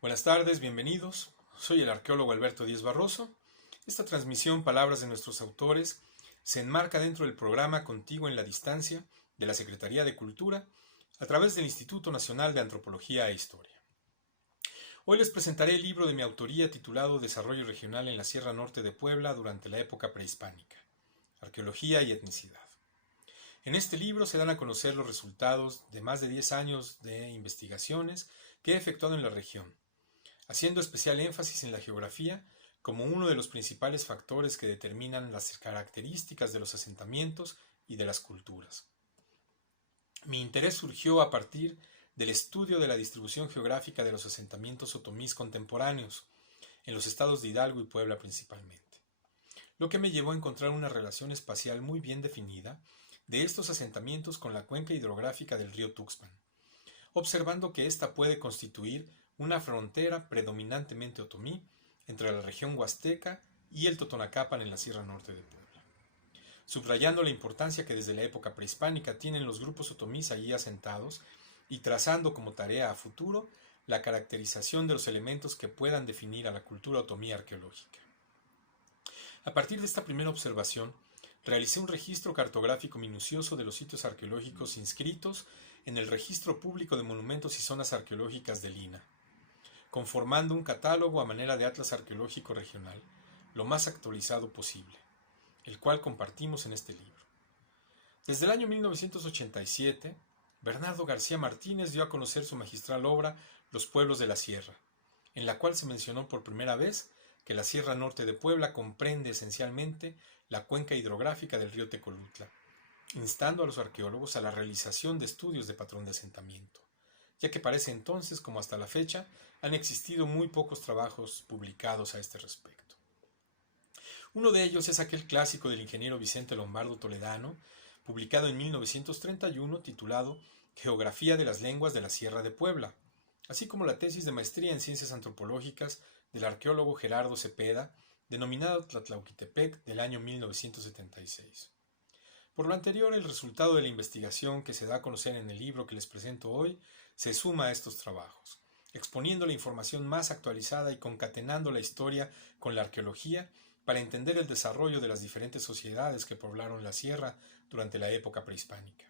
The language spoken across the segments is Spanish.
Buenas tardes, bienvenidos. Soy el arqueólogo Alberto Díez Barroso. Esta transmisión, Palabras de nuestros autores, se enmarca dentro del programa Contigo en la Distancia de la Secretaría de Cultura a través del Instituto Nacional de Antropología e Historia. Hoy les presentaré el libro de mi autoría titulado Desarrollo Regional en la Sierra Norte de Puebla durante la época prehispánica, Arqueología y Etnicidad. En este libro se dan a conocer los resultados de más de 10 años de investigaciones que he efectuado en la región, haciendo especial énfasis en la geografía como uno de los principales factores que determinan las características de los asentamientos y de las culturas. Mi interés surgió a partir del estudio de la distribución geográfica de los asentamientos otomís contemporáneos, en los estados de Hidalgo y Puebla principalmente, lo que me llevó a encontrar una relación espacial muy bien definida de estos asentamientos con la cuenca hidrográfica del río Tuxpan, observando que ésta puede constituir una frontera predominantemente otomí entre la región huasteca y el Totonacapan en la Sierra Norte de Puebla, subrayando la importancia que desde la época prehispánica tienen los grupos otomís allí asentados y trazando como tarea a futuro la caracterización de los elementos que puedan definir a la cultura otomí arqueológica. A partir de esta primera observación, realicé un registro cartográfico minucioso de los sitios arqueológicos inscritos en el Registro Público de Monumentos y Zonas Arqueológicas del INAH, conformando un catálogo a manera de atlas arqueológico regional, lo más actualizado posible, el cual compartimos en este libro. Desde el año 1987, Bernardo García Martínez dio a conocer su magistral obra Los pueblos de la Sierra, en la cual se mencionó por primera vez que la Sierra Norte de Puebla comprende esencialmente la cuenca hidrográfica del río Tecolutla, instando a los arqueólogos a la realización de estudios de patrón de asentamiento, ya que para ese entonces, como hasta la fecha, han existido muy pocos trabajos publicados a este respecto. Uno de ellos es aquel clásico del ingeniero Vicente Lombardo Toledano, publicado en 1931, titulado Geografía de las lenguas de la Sierra de Puebla, así como la tesis de maestría en ciencias antropológicas del arqueólogo Gerardo Cepeda, denominado Tlatlauquitepec, del año 1976. Por lo anterior, el resultado de la investigación que se da a conocer en el libro que les presento hoy se suma a estos trabajos, exponiendo la información más actualizada y concatenando la historia con la arqueología para entender el desarrollo de las diferentes sociedades que poblaron la sierra durante la época prehispánica.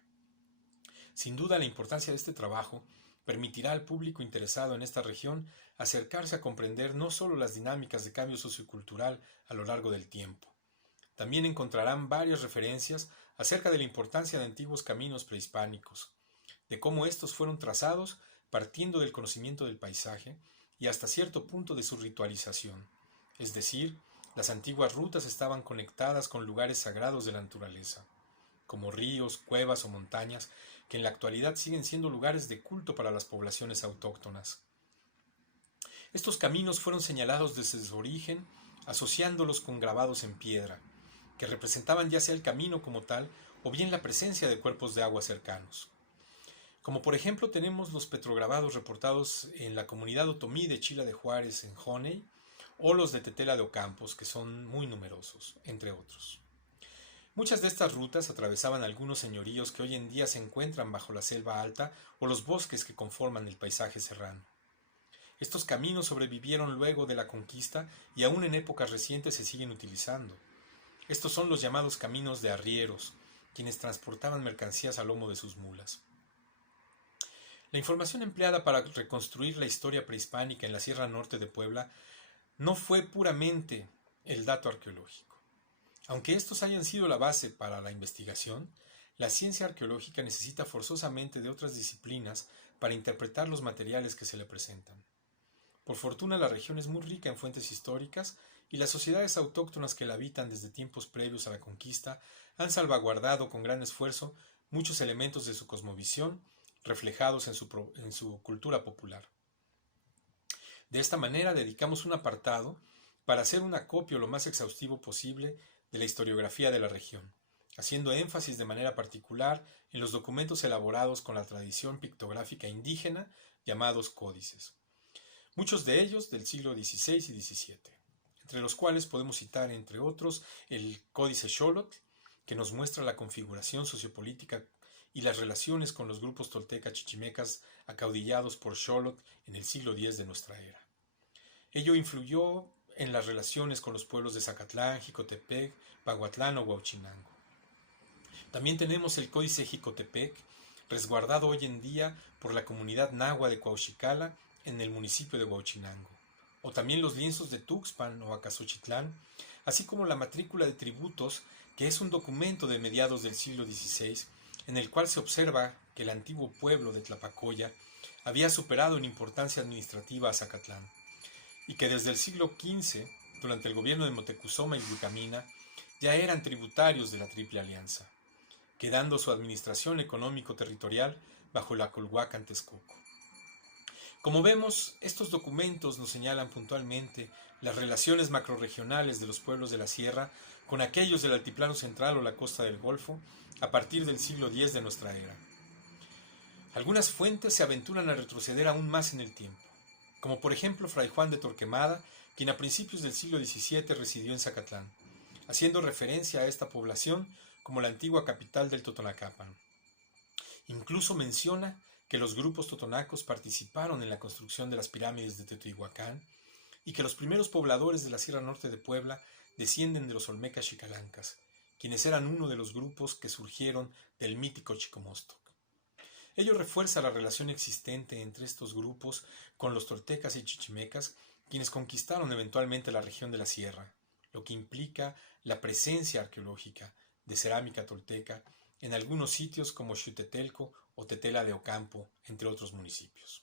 Sin duda, la importancia de este trabajo permitirá al público interesado en esta región acercarse a comprender no solo las dinámicas de cambio sociocultural a lo largo del tiempo. También encontrarán varias referencias acerca de la importancia de antiguos caminos prehispánicos, de cómo estos fueron trazados partiendo del conocimiento del paisaje y hasta cierto punto de su ritualización, es decir, las antiguas rutas estaban conectadas con lugares sagrados de la naturaleza, como ríos, cuevas o montañas, que en la actualidad siguen siendo lugares de culto para las poblaciones autóctonas. Estos caminos fueron señalados desde su origen, asociándolos con grabados en piedra, que representaban ya sea el camino como tal o bien la presencia de cuerpos de agua cercanos. Como por ejemplo tenemos los petrograbados reportados en la comunidad otomí de Chila de Juárez en Joney, o los de Tetela de Ocampos, que son muy numerosos, entre otros. Muchas de estas rutas atravesaban algunos señoríos que hoy en día se encuentran bajo la selva alta o los bosques que conforman el paisaje serrano. Estos caminos sobrevivieron luego de la conquista y aún en épocas recientes se siguen utilizando. Estos son los llamados caminos de arrieros, quienes transportaban mercancías a lomo de sus mulas. La información empleada para reconstruir la historia prehispánica en la Sierra Norte de Puebla no fue puramente el dato arqueológico. Aunque estos hayan sido la base para la investigación, la ciencia arqueológica necesita forzosamente de otras disciplinas para interpretar los materiales que se le presentan. Por fortuna, la región es muy rica en fuentes históricas y las sociedades autóctonas que la habitan desde tiempos previos a la conquista han salvaguardado con gran esfuerzo muchos elementos de su cosmovisión reflejados en su cultura popular. De esta manera dedicamos un apartado para hacer un acopio lo más exhaustivo posible de la historiografía de la región, haciendo énfasis de manera particular en los documentos elaborados con la tradición pictográfica indígena llamados códices, muchos de ellos del siglo XVI y XVII, entre los cuales podemos citar, entre otros, el Códice Xolotl, que nos muestra la configuración sociopolítica y las relaciones con los grupos tolteca chichimecas acaudillados por Xolotl en el siglo X de nuestra era. Ello influyó en las relaciones con los pueblos de Zacatlán, Jicotepec, Pahuatlán o Huauchinango. También tenemos el Códice Jicotepec, resguardado hoy en día por la comunidad nahua de Cuauhxicala en el municipio de Huauchinango, o también los lienzos de Tuxpan o Acasochitlán, así como la matrícula de tributos, que es un documento de mediados del siglo XVI, en el cual se observa que el antiguo pueblo de Tlapacoya había superado en importancia administrativa a Zacatlán, y que desde el siglo XV, durante el gobierno de Motecuzoma y Wilcamina, ya eran tributarios de la Triple Alianza, quedando su administración económico-territorial bajo la Culhuacan Texcoco. Como vemos, estos documentos nos señalan puntualmente las relaciones macrorregionales de los pueblos de la sierra con aquellos del altiplano central o la costa del Golfo a partir del siglo X de nuestra era. Algunas fuentes se aventuran a retroceder aún más en el tiempo, como por ejemplo Fray Juan de Torquemada, quien a principios del siglo XVII residió en Zacatlán, haciendo referencia a esta población como la antigua capital del Totonacapan. Incluso menciona que los grupos totonacos participaron en la construcción de las pirámides de Teotihuacán y que los primeros pobladores de la Sierra Norte de Puebla descienden de los olmecas xicalancas, quienes eran uno de los grupos que surgieron del mítico Chicomostoc. Ello refuerza la relación existente entre estos grupos con los toltecas y chichimecas, quienes conquistaron eventualmente la región de la sierra, lo que implica la presencia arqueológica de cerámica tolteca en algunos sitios como Xutetelco o Tetela de Ocampo, entre otros municipios.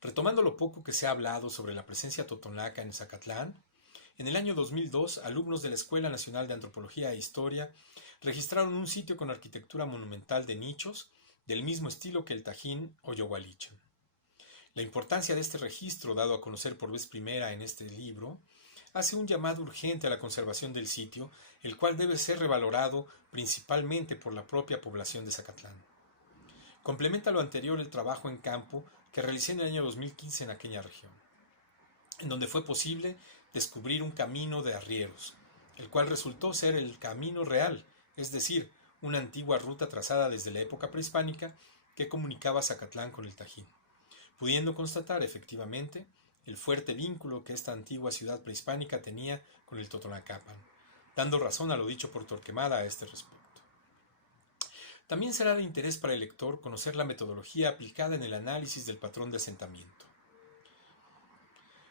Retomando lo poco que se ha hablado sobre la presencia totonaca en Zacatlán, en el año 2002, alumnos de la Escuela Nacional de Antropología e Historia registraron un sitio con arquitectura monumental de nichos del mismo estilo que el Tajín o Yohualican. La importancia de este registro, dado a conocer por vez primera en este libro, hace un llamado urgente a la conservación del sitio, el cual debe ser revalorado principalmente por la propia población de Zacatlán. Complementa lo anterior el trabajo en campo que realicé en el año 2015 en aquella región, en donde fue posible descubrir un camino de arrieros, el cual resultó ser el camino real, es decir, una antigua ruta trazada desde la época prehispánica que comunicaba Zacatlán con el Tajín, pudiendo constatar efectivamente el fuerte vínculo que esta antigua ciudad prehispánica tenía con el Totonacapan, dando razón a lo dicho por Torquemada a este respecto. También será de interés para el lector conocer la metodología aplicada en el análisis del patrón de asentamiento.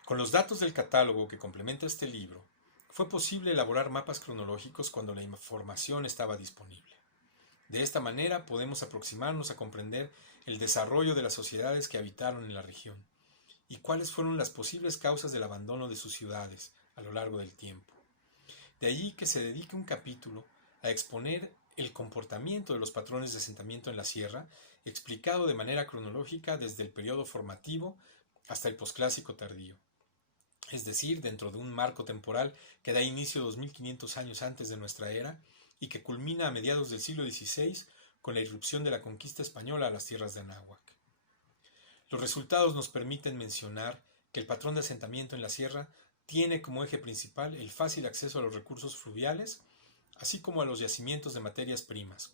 Con los datos del catálogo que complementa este libro, fue posible elaborar mapas cronológicos cuando la información estaba disponible. De esta manera podemos aproximarnos a comprender el desarrollo de las sociedades que habitaron en la región y cuáles fueron las posibles causas del abandono de sus ciudades a lo largo del tiempo. De allí que se dedique un capítulo a exponer el comportamiento de los patrones de asentamiento en la sierra, explicado de manera cronológica desde el periodo formativo hasta el posclásico tardío, es decir, dentro de un marco temporal que da inicio 2500 años antes de nuestra era y que culmina a mediados del siglo XVI con la irrupción de la conquista española a las tierras de Anáhuac. Los resultados nos permiten mencionar que el patrón de asentamiento en la sierra tiene como eje principal el fácil acceso a los recursos fluviales, así como a los yacimientos de materias primas,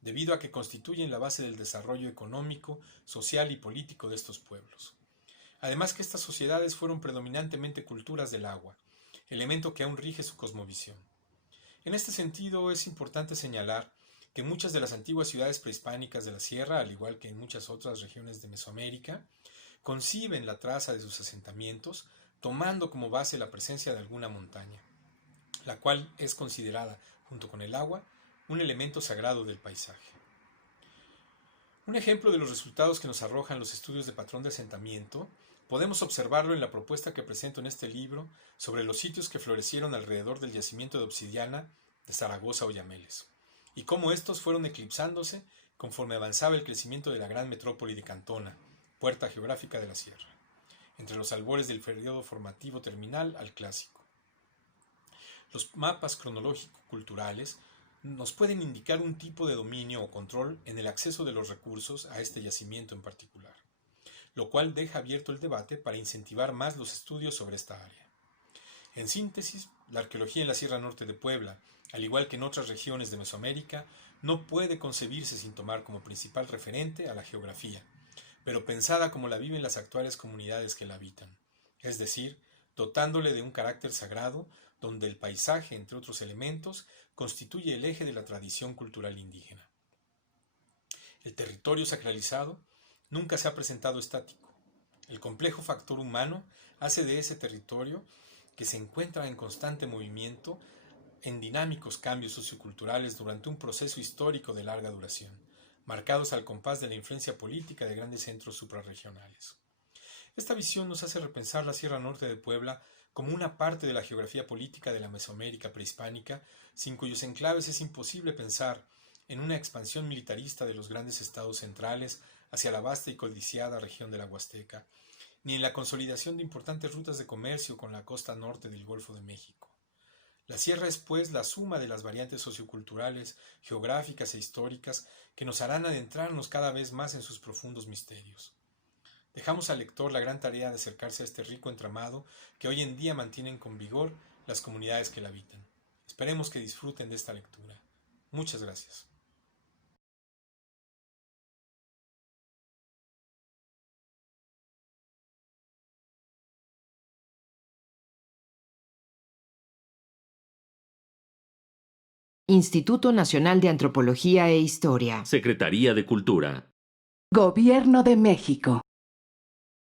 debido a que constituyen la base del desarrollo económico, social y político de estos pueblos. Además que estas sociedades fueron predominantemente culturas del agua, elemento que aún rige su cosmovisión. En este sentido, es importante señalar que muchas de las antiguas ciudades prehispánicas de la sierra, al igual que en muchas otras regiones de Mesoamérica, conciben la traza de sus asentamientos tomando como base la presencia de alguna montaña, la cual es considerada, junto con el agua, un elemento sagrado del paisaje. Un ejemplo de los resultados que nos arrojan los estudios de patrón de asentamiento podemos observarlo en la propuesta que presento en este libro sobre los sitios que florecieron alrededor del yacimiento de obsidiana de Zaragoza o Yameles, y cómo estos fueron eclipsándose conforme avanzaba el crecimiento de la gran metrópoli de Cantona, puerta geográfica de la sierra, entre los albores del periodo formativo terminal al clásico. Los mapas cronológico-culturales nos pueden indicar un tipo de dominio o control en el acceso de los recursos a este yacimiento en particular, lo cual deja abierto el debate para incentivar más los estudios sobre esta área. En síntesis, la arqueología en la Sierra Norte de Puebla, al igual que en otras regiones de Mesoamérica, no puede concebirse sin tomar como principal referente a la geografía, pero pensada como la viven las actuales comunidades que la habitan, es decir, dotándole de un carácter sagrado donde el paisaje, entre otros elementos, constituye el eje de la tradición cultural indígena. El territorio sacralizado nunca se ha presentado estático. El complejo factor humano hace de ese territorio, que se encuentra en constante movimiento, en dinámicos cambios socioculturales durante un proceso histórico de larga duración, marcados al compás de la influencia política de grandes centros suprarregionales. Esta visión nos hace repensar la Sierra Norte de Puebla como una parte de la geografía política de la Mesoamérica prehispánica, sin cuyos enclaves es imposible pensar en una expansión militarista de los grandes estados centrales hacia la vasta y codiciada región de la Huasteca, ni en la consolidación de importantes rutas de comercio con la costa norte del Golfo de México. La sierra es, pues, la suma de las variantes socioculturales, geográficas e históricas que nos harán adentrarnos cada vez más en sus profundos misterios. Dejamos al lector la gran tarea de acercarse a este rico entramado que hoy en día mantienen con vigor las comunidades que la habitan. Esperemos que disfruten de esta lectura. Muchas gracias. Instituto Nacional de Antropología e Historia. Secretaría de Cultura. Gobierno de México.